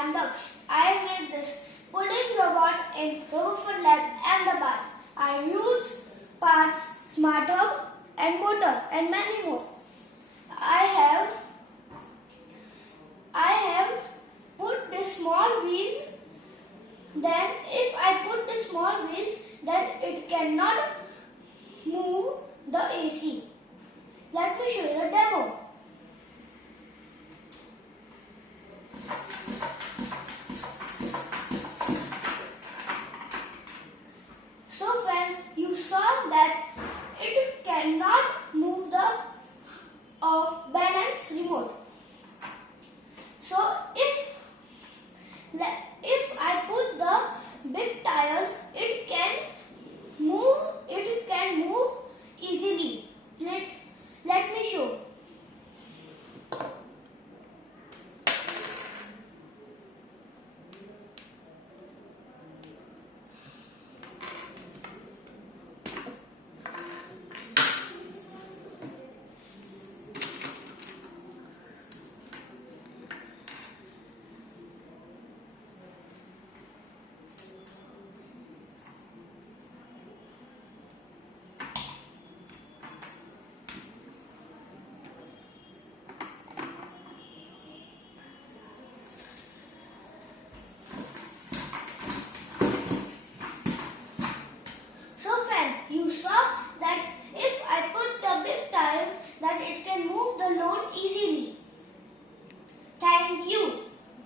am Daksh. I made this pudding robot in Robofun Lab Ahmedabad. I use parts, smart hub and motor and many more. I have put the small wheels. Then if I put the small wheels, then it cannot